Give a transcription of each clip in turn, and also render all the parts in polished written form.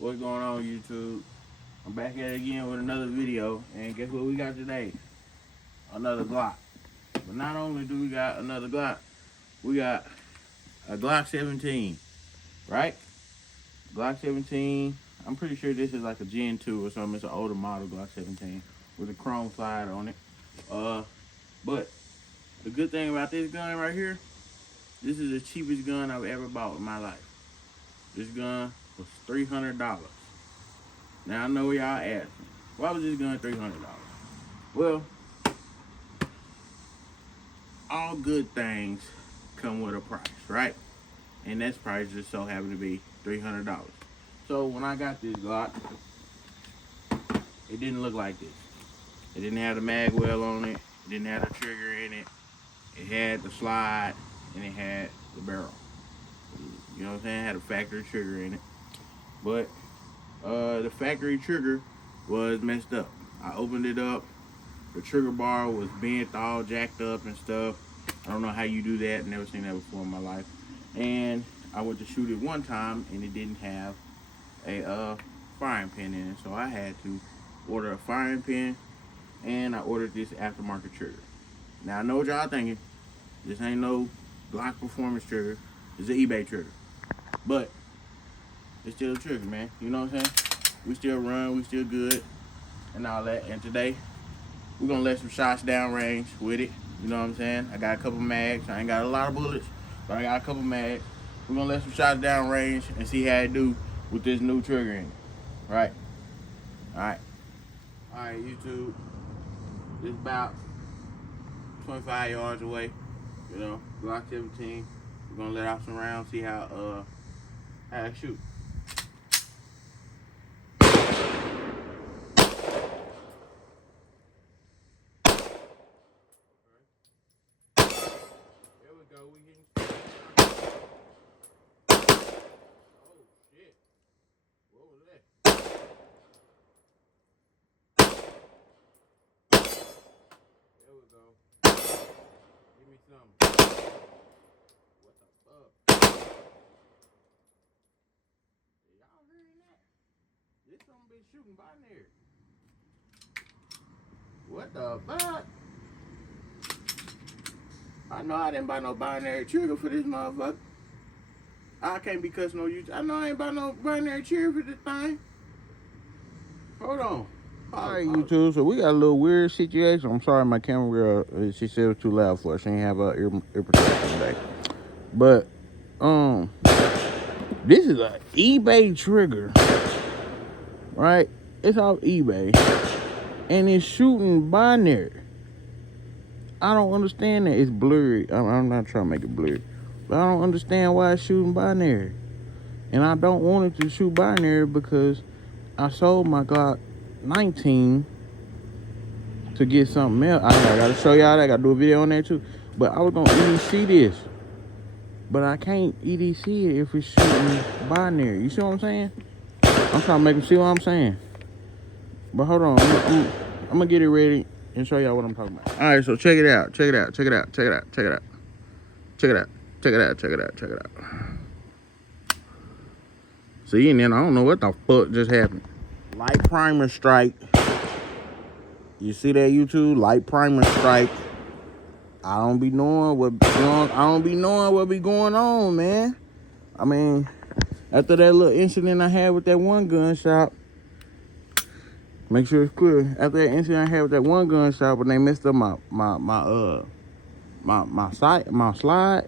What's going on, YouTube? I'm back at it again with another video, and guess what we got today? Another Glock. But not only do we got another Glock, we got a Glock 17, right? Glock 17. I'm pretty sure this is like a Gen 2 or something. It's an older model Glock 17 with a chrome slide on it. But the good thing about this gun right here, this is the cheapest gun I've ever bought in my life. This gun was $300. Now I know y'all asking, why was this gun $300? Well, all good things come with a price, right? And that price just so happened to be $300. So when I got this Glock, it didn't look like this. It didn't have the mag well on it. It didn't have the trigger in it. It had the slide and it had the barrel. You know what I'm saying? It had a factory trigger in it. But the factory trigger was messed up. I opened it up. The trigger bar was bent, all jacked up and stuff. I don't know how you do that. Never seen that before in my life. And I went to shoot it one time and it didn't have a firing pin in it. So I had to order a firing pin and I ordered this aftermarket trigger. Now I know what y'all thinking. This ain't no Glock performance trigger. It's an eBay trigger. But it's still a trigger, man. You know what I'm saying? We still run, we still good and all that. And today we're gonna let some shots down range with it. You know what I'm saying? I got a couple mags. I ain't got a lot of bullets, but I got a couple mags. We're gonna let some shots down range and see how it do with this new trigger in it. Right? Alright. Alright, YouTube. It's about 25 yards away. You know, Glock 17. We're gonna let off some rounds, see how it shoot. There we go. We getting. Oh shit! What was that? There we go. Give me some. What the fuck? Y'all hearing that? This some bitch shooting binary. What the fuck? I know I didn't buy no binary trigger for this motherfucker. I can't be cussing on YouTube. I know I ain't buy no binary trigger for this thing. Hold on. Alright, YouTube, so we got a little weird situation. I'm sorry, my camera girl, she said it was too loud for her. She ain't have her ear protection today. But, this is an eBay trigger, right? It's off eBay, and it's shooting binary. I don't understand that. It's blurry. I'm not trying to make it blurry, but I don't understand why it's shooting binary. And I don't want it to shoot binary because I sold my Glock 19 to get something else. I gotta show y'all that. I gotta do a video on that too. But I was gonna EDC this, but I can't EDC it if it's shooting binary. You see what I'm saying? I'm trying to make them see what I'm saying. But hold on, I'm gonna get it ready and show y'all what I'm talking about. All right, so check it out. Check it out. Check it out. Check it out. Check it out. Check it out. Check it out. Check it out. Check it out. See, and then I don't know what the fuck just happened. Light primer strike. You see that, YouTube? Light primer strike. I don't be knowing what be going on, man. I mean, after that little incident I had with that one gun shop, make sure it's clear. After that incident I had with that one gun shop, when they messed up my slide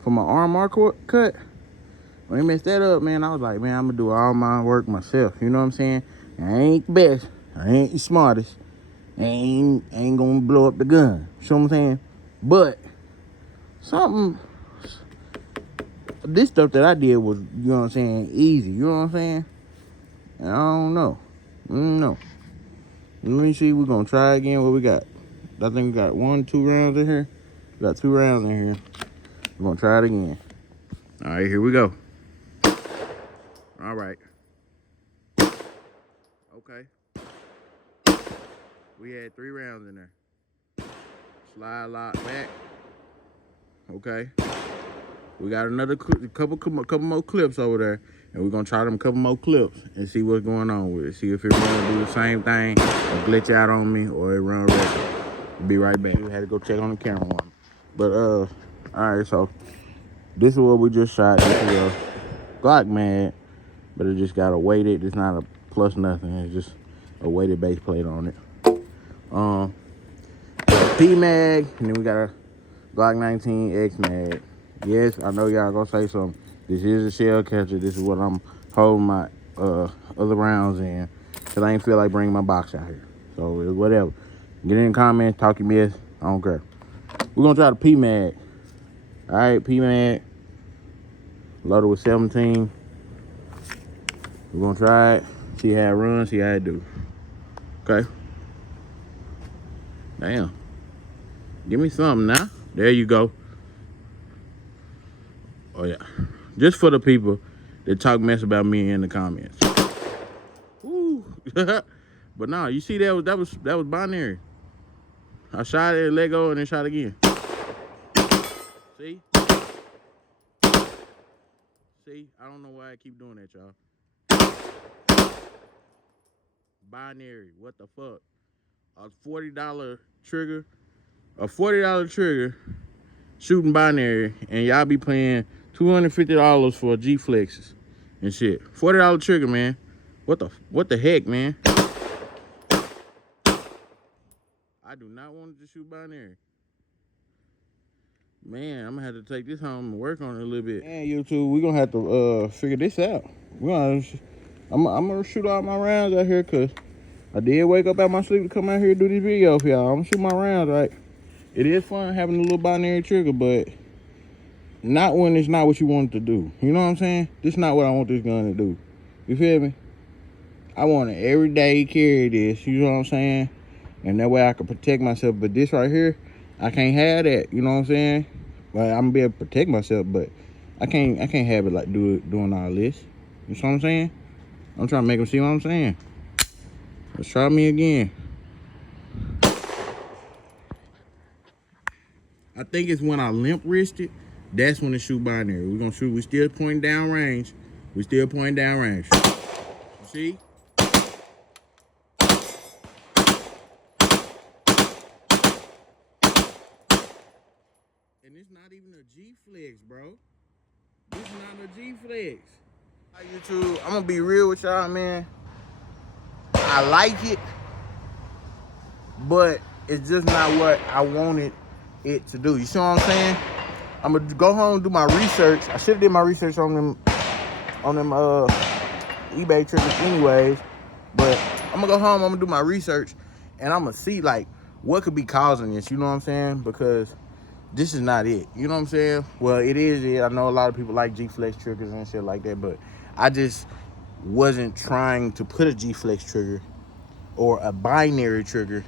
for my arm cut. When they messed that up, man, I was like, man, I'm gonna do all my work myself. You know what I'm saying? I ain't the best. I ain't the smartest. I ain't gonna blow up the gun. You know what I'm saying? But this stuff that I did was, you know what I'm saying, easy. You know what I'm saying? And I don't know. No. Let me see. We're gonna try again. What we got? I think we got 2 rounds in here. We got 2 rounds in here. We're gonna try it again. All right, here we go. All right. Okay. We had 3 rounds in there. Slide lock back. Okay. We got another couple more clips over there. and we're gonna try them couple more clips and see what's going on with it. See if it run do the same thing or glitch out on me or it run record. Be right back. We had to go check on the camera one. But all right, so this is what we just shot. This is a Glock mag, but it just got a weighted. It's not a plus nothing. It's just a weighted base plate on it. P mag, and then we got a Glock 19 X mag. Yes, I know y'all gonna say something. This is a shell catcher. This is what I'm holding my other rounds in, cause I ain't feel like bringing my box out here. So whatever. Get in the comments, talk your mess. I don't care. We're gonna try the P mag. All right, P mag. Loaded with 17. We're gonna try it. See how it runs. See how it do. Okay. Damn. Give me something now. There you go. Oh yeah. Just for the people that talk mess about me in the comments. Woo. But no, you see that was binary. I shot it, let go, and then shot again. See? See? I don't know why I keep doing that, y'all. Binary. What the fuck? A $40 trigger. A $40 trigger shooting binary, and y'all be paying $250 for G flexes and shit. $40 trigger, man. What the heck, man? I do not want to shoot binary. Man, I'm gonna have to take this home and work on it a little bit. Man, YouTube, we're gonna have to figure this out. I'm gonna shoot all my rounds out here, cause I did wake up out my sleep to come out here and do this video for y'all. I'm gonna shoot my rounds, right? It is fun having a little binary trigger, but not when it's not what you want it to do. You know what I'm saying? This is not what I want this gun to do. You feel me? I want to every day carry this, you know what I'm saying? And that way I can protect myself. But this right here, I can't have that, you know what I'm saying? Like, I'm gonna be able to protect myself, but I can't have it like doing all this. You know what I'm saying? I'm trying to make them see what I'm saying. Let's try me again. I think it's when I limp wristed, that's when it shoot binary. We're gonna shoot, we still pointing down range. We still pointing down range. You see? And it's not even a G flex, bro. This is not a G flex. Hi YouTube, I'm gonna be real with y'all, man. I like it, but it's just not what I wanted it to do. You see what I'm saying? I'm gonna go home and do my research. I should have did my research on them eBay triggers anyways, but I'm gonna go home, I'm gonna do my research, and I'm gonna see like what could be causing this, you know what I'm saying? Because this is not it, you know what I'm saying? Well, it is it. I know a lot of people like G-Flex triggers and shit like that, but I just wasn't trying to put a G-Flex trigger or a binary trigger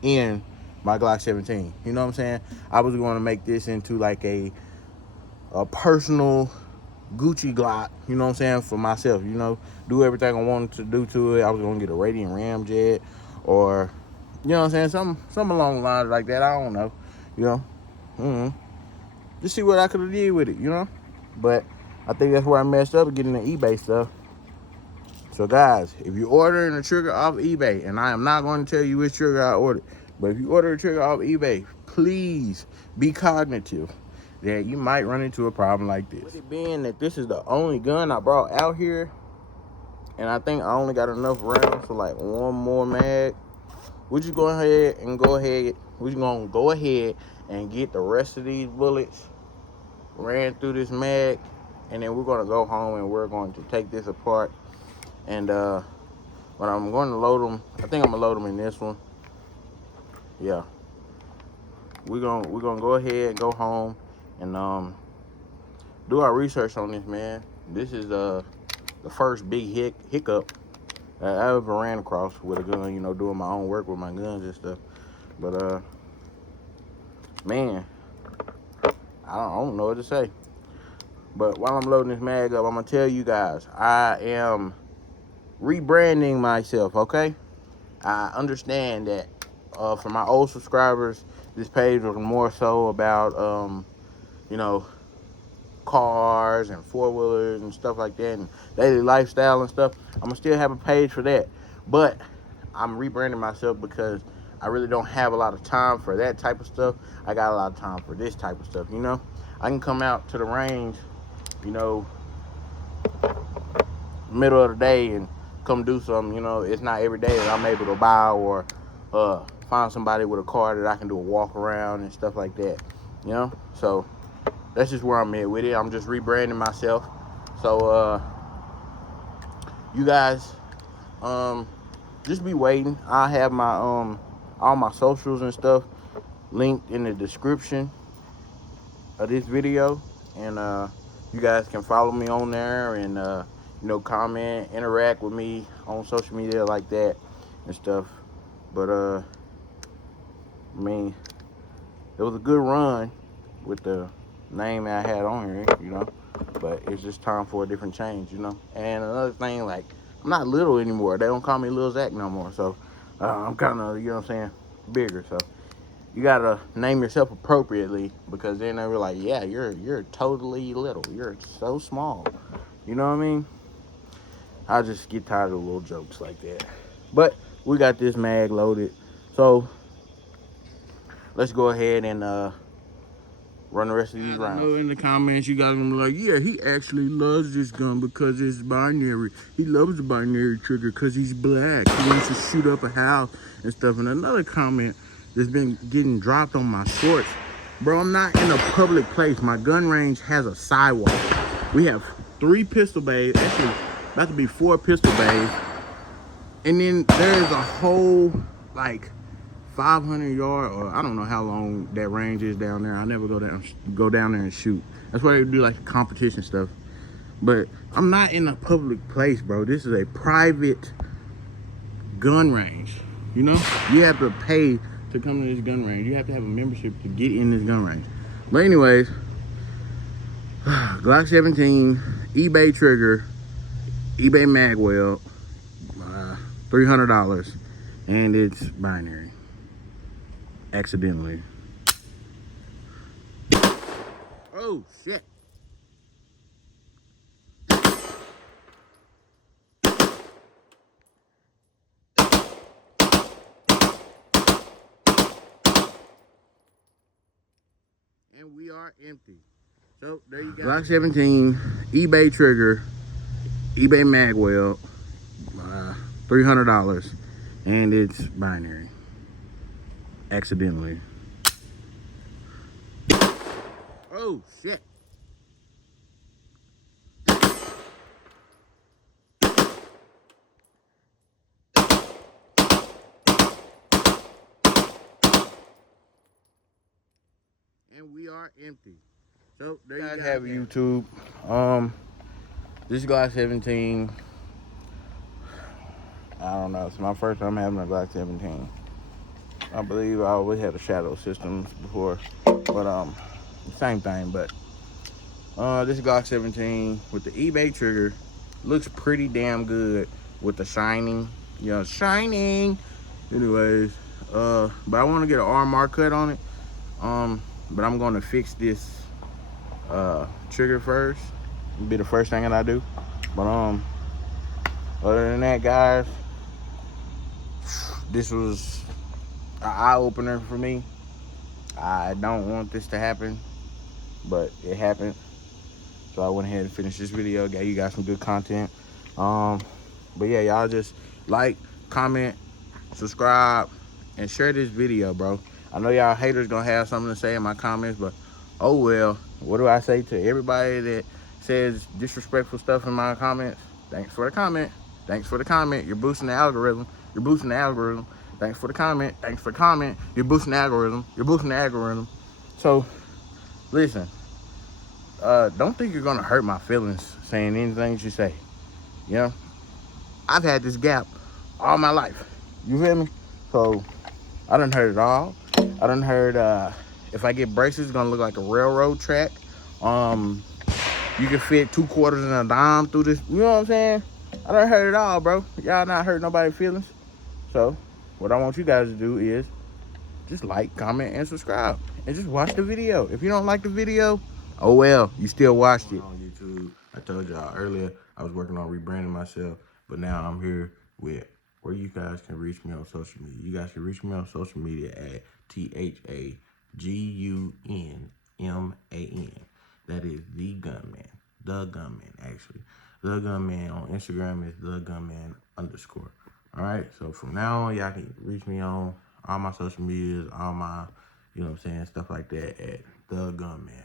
in my Glock 17. You know what I'm saying? I was going to make this into like a personal Gucci Glock, you know what I'm saying, for myself, you know, do everything I wanted to do to it. I was going to get a Radiant Ramjet or, you know what I'm saying, something along the lines like that. I don't know, you know. Just see what I could have did with it, you know. But I think that's where I messed up getting the eBay stuff. So guys, if you're ordering a trigger off eBay, and I am not going to tell you which trigger I ordered, but if you order a trigger off eBay, please be cognitive that you might run into a problem like this. With it being that this is the only gun I brought out here, and I think I only got enough rounds for like one more mag, we're just going ahead and we're going to go ahead and get the rest of these bullets ran through this mag, and then we're going to go home and we're going to take this apart. And when I'm going to load them, I think I'm gonna load them in this one. Yeah, we're gonna go ahead and go home and do our research on this, man. This is the first big hiccup I ever ran across with a gun, you know, doing my own work with my guns and stuff. But man, I don't know what to say. But while I'm loading this mag up, I'm gonna tell you guys, I am rebranding myself, okay? I understand that for my old subscribers, this page was more so about, you know, cars and four-wheelers and stuff like that, and daily lifestyle and stuff, I'm gonna still have a page for that. But I'm rebranding myself because I really don't have a lot of time for that type of stuff. I got a lot of time for this type of stuff, you know. I can come out to the range, you know, middle of the day and come do something, you know. It's not every day that I'm able to buy or find somebody with a car that I can do a walk around and stuff like that, you know. So that's just where I'm at with it. I'm just rebranding myself. So you guys just be waiting. I have my all my socials and stuff linked in the description of this video, and you guys can follow me on there and you know, comment, interact with me on social media like that and stuff. But I mean, it was a good run with the name I had on here, you know, but it's just time for a different change, you know. And another thing, like, I'm not little anymore. They don't call me Lil Zach no more, so I'm kind of, you know what I'm saying, bigger. So you gotta name yourself appropriately, because then they were like, yeah, you're totally little, you're so small, you know what I mean. I just get tired of little jokes like that. But we got this mag loaded, so let's go ahead and run the rest of these rounds. I know in the comments you guys gonna be like, yeah, he actually loves this gun because it's binary. He loves the binary trigger because he's black. He wants to shoot up a house and stuff. And another comment that's been getting dropped on my shorts, bro, I'm not in a public place. My gun range has a sidewalk. We have 3 pistol bays, actually about to be 4 pistol bays. And then there's a whole, like, 500 yard, or I don't know how long that range is down there. I never go down there and shoot. That's why they do like competition stuff. But I'm not in a public place, bro. This is a private gun range. You know, you have to pay to come to this gun range. You have to have a membership to get in this gun range. But anyways, Glock 17, eBay trigger, eBay magwell, $300, and it's binary. Accidentally. Oh shit. And we are empty. So there you go. Glock 17, eBay trigger, eBay magwell, $300, and it's binary. Accidentally. Oh shit. And we are empty. So there you guys have YouTube. This Glock 17. I don't know. It's my first time having a Glock 17. I believe I always had a shadow system before, but same thing. But this Glock 17 with the eBay trigger looks pretty damn good with the shining, you know, shining. Anyways, but I want to get an RMR cut on it. But I'm gonna fix this trigger first. It'll be the first thing that I do. But other than that, guys, this was an eye-opener for me. I don't want this to happen, but it happened. So I went ahead and finished this video, got you guys some good content. But yeah, y'all just like, comment, subscribe, and share this video, bro. I know y'all haters gonna have something to say in my comments, but oh well. What do I say to everybody that says disrespectful stuff in my comments? Thanks for the comment. Thanks for the comment. You're boosting the algorithm. You're boosting the algorithm. Thanks for the comment. Thanks for the comment. You're boosting the algorithm. You're boosting the algorithm. So, listen. Don't think you're gonna hurt my feelings saying anything you say. You know? I've had this gap all my life. You feel me? So, I done heard it all. I done heard if I get braces, it's gonna look like a railroad track. You can fit 2 quarters and a dime through this. You know what I'm saying? I done heard it all, bro. Y'all not hurt nobody's feelings. So, what I want you guys to do is just like, comment, and subscribe. And just watch the video. If you don't like the video, Oh well, you still watched it. On YouTube, I told y'all earlier I was working on rebranding myself, but now I'm here with where you guys can reach me on social media. You guys can reach me on social media at THAGUNMAN. That is the Gunman. The Gunman, actually. The Gunman on Instagram is the Gunman underscore. All right, so from now on, y'all can reach me on all my social medias, all my, you know what I'm saying, stuff like that at the Gunman.